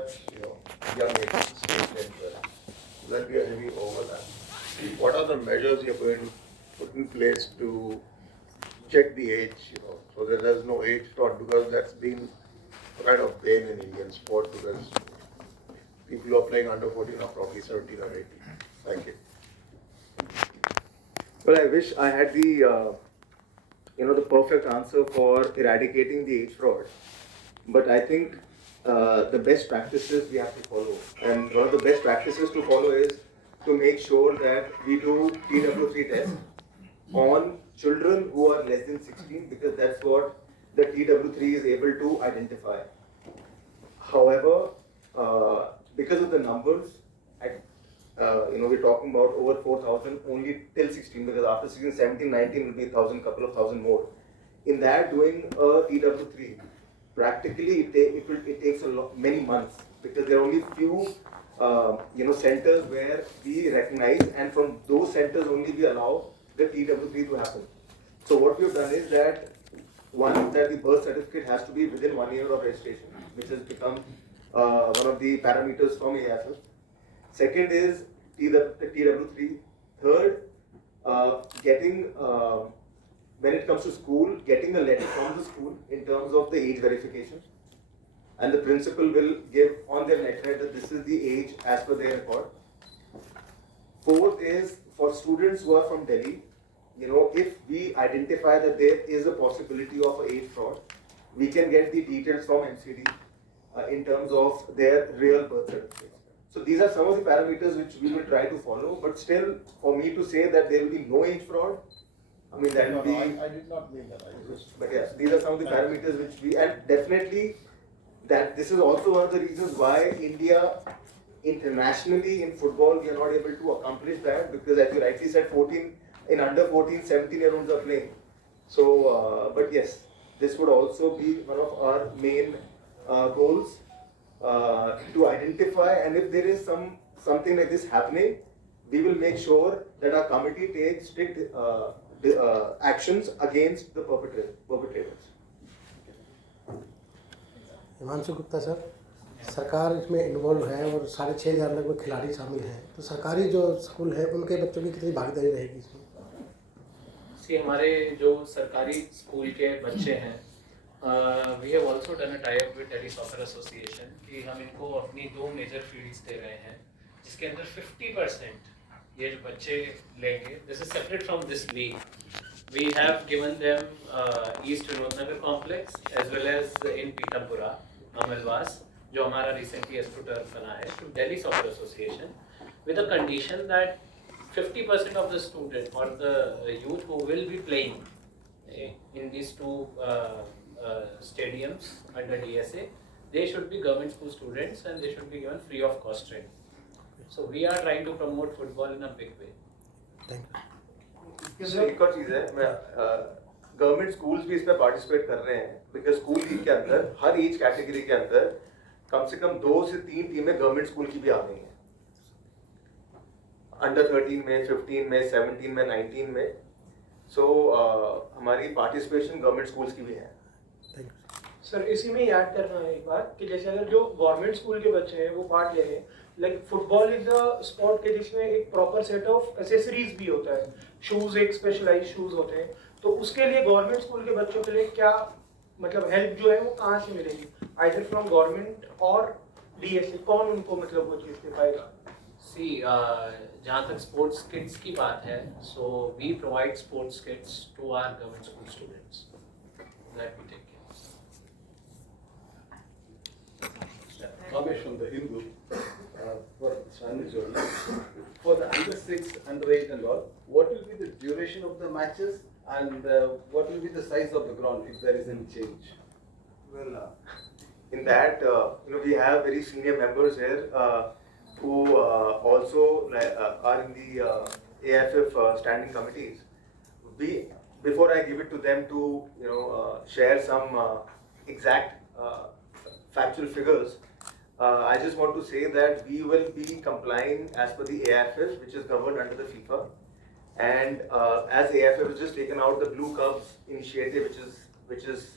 such young ages, 10, 12. There'll be a heavy overlap. What are the measures you're going to put in place to check the age, so that there's no age fraud, because that's been a kind of bane in Indian sport, because people who are playing under 14 are probably 17 or 18. Thank you. Well, I wish I had the perfect answer for eradicating the age fraud. But I think the best practices we have to follow, and one of the best practices to follow is to make sure that we do TW3 test on children who are less than 16, because that's what the TW3 is able to identify. However, because of the numbers, we're talking about over 4,000 only till 16, because after 16, 17, 19 will be 1,000, couple of thousand more. In that, doing a TW3, practically it takes many months, because there are only few centers where we recognize, and from those centers only we allow the TW3 to happen. So what we have done is that one, that the birth certificate has to be within 1 year of registration, which has become one of the parameters from AFF. Second is the TW3. Third, when it comes to school, getting a letter from the school in terms of the age verification. And the principal will give on their letterhead that this is the age as per their record. Fourth is for students who are from Delhi, if we identify that there is a possibility of age fraud, we can get the details from MCD in terms of their real birth certificates. So these are some of the parameters which we will try to follow, but still, for me to say that there will be no age fraud, I mean, that would be... I did not mean that. But yes, these are some of the parameters which we... And definitely, that this is also one of the reasons why India, internationally in football, we are not able to accomplish that, because as you rightly said, in under 14, 17-year-olds are playing. So, but yes, this would also be one of our main goals, to identify, and if there is something like this happening, we will make sure that our committee takes strict actions against the perpetrators. Himanshu Gupta sir, सरकार इसमें involve है और 6,500 लगभग खिलाड़ी शामिल हैं, तो सरकारी जो स्कूल है उनके बच्चों की कितनी भागीदारी रहेगी इसमें? हमारे जो सरकारी स्कूल के बच्चे हैं, we have also done a tie up with Delhi soccer association कि हम इनको अपनी 2 मेजर फील्ड्स दे रहे हैं, जिसके अंदर 50% ये जो बच्चे लेंगे. This is separate from this league. We have given them East Vinod Nagar complex as well as in Pitampura अमलवास, जो हमारा रिसेंटली एस्ट्रोटर्फ बना है, to Delhi soccer Association with a condition that 50% of the student or the youth who will be playing in these 2 stadiums under DSA, they should be government school students and they should be given free of cost training. So we are trying to promote football in a big way. Thank you. एक और चीज़ है, government schools भी इसमें participate कर रहे हैं, because school league के अंदर हर एज कैटेगरी के अंदर कम से कम 2 से 3 टीमें गवर्नमेंट स्कूल की भी आ गई हैं, अंडर 13 में, 15 में, 17 में, 19 में. सो हमारी पार्टिसिपेशन गवर्नमेंट स्कूल्स की भी है. सर, इसी में याद करना है एक बात कि जैसे अगर जो गवर्नमेंट स्कूल के बच्चे हैं वो पार्ट ले रहे हैं, like football is a sport के जिसमें एक प्रॉपर सेट ऑफ एसेसरीज भी होता है, शूज एक स्पेशलाइज्ड शूज होते हैं, तो उसके लिए गवर्नमेंट स्कूल के बच्चों के लिए क्या मतलब हेल्प जो है वो कहाँ से मिलेगी, आइदर फ्रॉम गवर्नमेंट और डीएसए, कौन उनको मतलब वो चीज़ दे पाएगा? सी, जहाँ तक स्पोर्ट्स किट्स की बात है, so we provide sports kits to our government school students that we take care. Ramesh from the Hindu, for Chinese journalists. For the under 6, under 8 and all, what will be the duration of the matches and what will be the size of the ground if there is any change? Well, in that, we have very senior members here who also are in the AFF standing committees. Before I give it to them to share some exact factual figures, I just want to say that we will be complying as per the AFF, which is governed under the FIFA. And as AFF has just taken out the Blue Cubs initiative, which is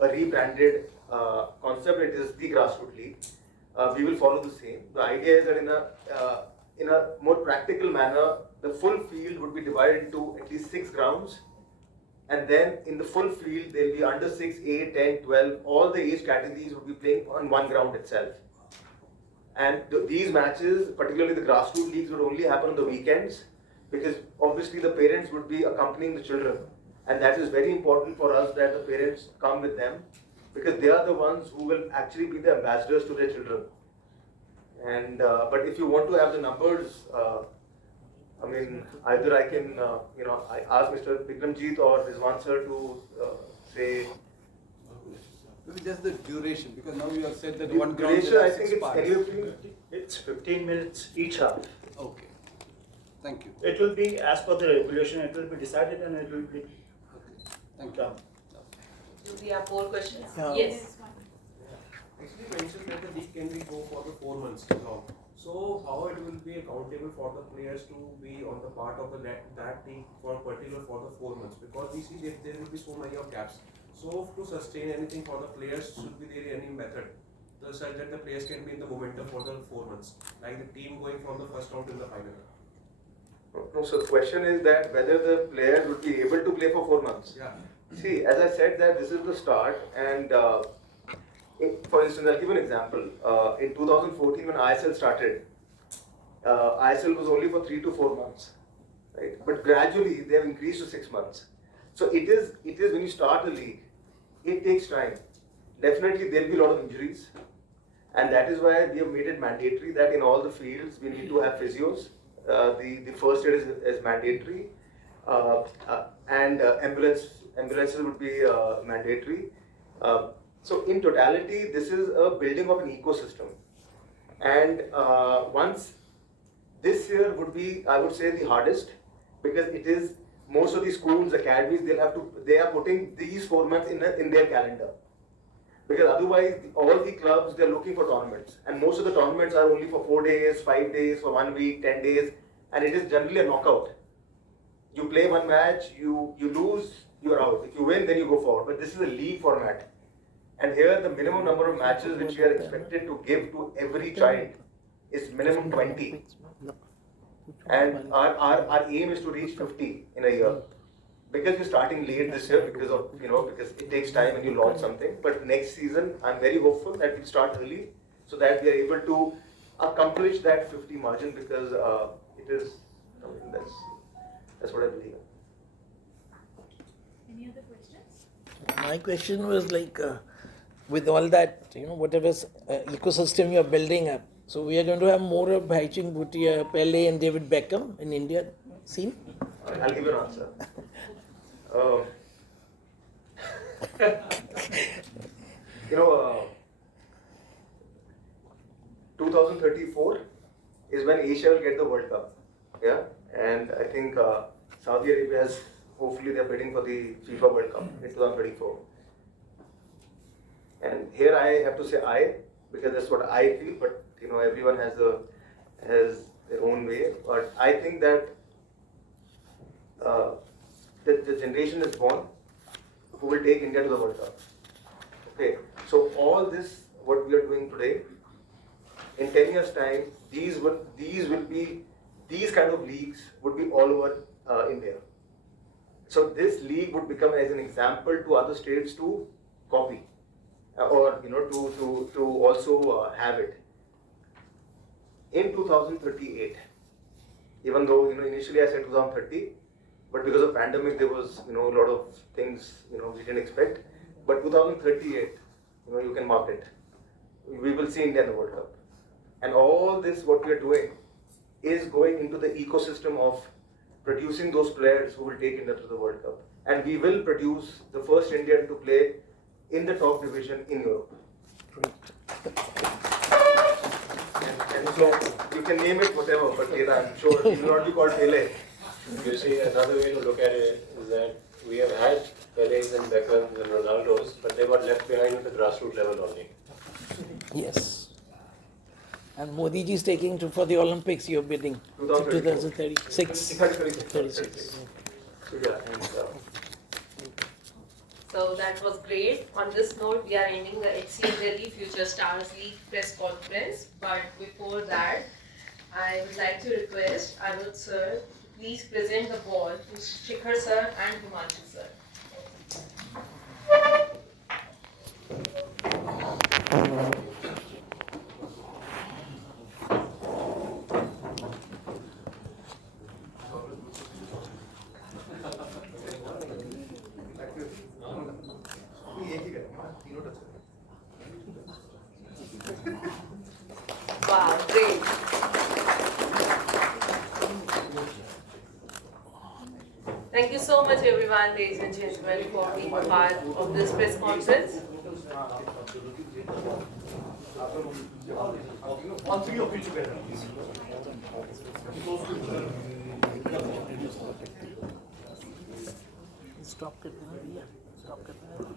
a rebranded concept. It is the grassroots league. we will follow the same. The idea is that in a more practical manner, the full field would be divided into at least 6 grounds, and then in the full field there will be under 6, 8, 10, 12, all the age categories would be playing on one ground itself. And these matches, particularly the grassroots leagues, would only happen on the weekends, because obviously the parents would be accompanying the children, and that is very important for us that the parents come with them, because they are the ones who will actually be the ambassadors to their children. And but if you want to have the numbers, I mean, either I can, I ask Mr. Bikramjit or Rizwan sir to say. Maybe just the duration, because now you have said that The one ground duration, there are I 6 think it's parts. anywhere between. It's 15 minutes each half. Okay. Thank you. It will be as per the regulation, it will be decided and it will be Okay. Thank you. done. Do we have more questions? Yeah. Yes. Actually mentioned that the league can be go for the 4 months long. So how it will be accountable for the players to be on the part of that team for particular for the 4 months, because we see that there will be so many of gaps. So to sustain anything for the players, should be there any method such that the players can be in the momentum for the 4 months, like the team going from the first round to the final. No, so the question is that whether the players would be able to play for 4 months. Yeah. See, as I said that this is the start, and for instance, I'll give you an example. In 2014 when ISL started, ISL was only for 3 to 4 months, right? But gradually they have increased to 6 months. So it is when you start the league, it takes time. Definitely there will be a lot of injuries, and that is why we have made it mandatory that in all the fields we need to have physios. The first aid is mandatory, and ambulances would be mandatory. So in totality, this is a building of an ecosystem, and once this year would be, I would say, the hardest, because it is most of the schools, academies, they are putting these 4 months in their calendar, because otherwise all the clubs, they're looking for tournaments, and most of the tournaments are only for 4 days, 5 days, for 1 week, 10 days, and it is generally a knockout. You play one match, you lose, you're out. If you win, then you go forward. But this is a league format, and here the minimum number of matches which we are expected to give to every child is minimum 20. And our aim is to reach 50 in a year. Because we're starting late this year, because it takes time when you launch something. But next season, I'm very hopeful that we'll start early, so that we are able to accomplish that 50 margin, because it is, that's what I believe. Any other questions? My question was like, with all that, whatever ecosystem you're building up, so we are going to have more of Bhaichung Bhutia, Pele and David Beckham in India scene? I'll give you an answer. 2034 is when Asia will get the World Cup. Yeah, and I think Saudi Arabia has, hopefully they're bidding for the FIFA World Cup in 2034. And here I have to say I, because that's what I feel, but everyone has their own way. But I think that the generation is born who will take India to the World Cup. Okay, so all this, what we are doing today, in 10 years' time, these kind of leagues would be all over India. So this league would become as an example to other states to copy, or to also have it. In 2038, even though initially I said 2030, but because of pandemic there was a lot of things we didn't expect. But 2038, you can mark it. We will see India in the World Cup, and all this what we are doing is going into the ecosystem of producing those players who will take India to the World Cup, and we will produce the first Indian to play in the top division in Europe. And so you can name it whatever, but I'm sure it will not be called Pele. You see, another way to look at it is that we have had Pele's and Beckham's and Ronaldo's, but they were left behind at the grassroots level only. Yes. And Modi ji is taking for the Olympics, you're bidding. 2036. 36. So yeah, and So that was great. On this note, we are ending the HCL Delhi Future Stars League press conference. But before that, I would like to request Anuj sir to please present the ball to Shikhar sir and Himanshu sir. Wow, great. Thank you so much everyone, ladies and gentlemen, for being a part of this press conference. Stop करते हैं ना भैया, stop करते हैं।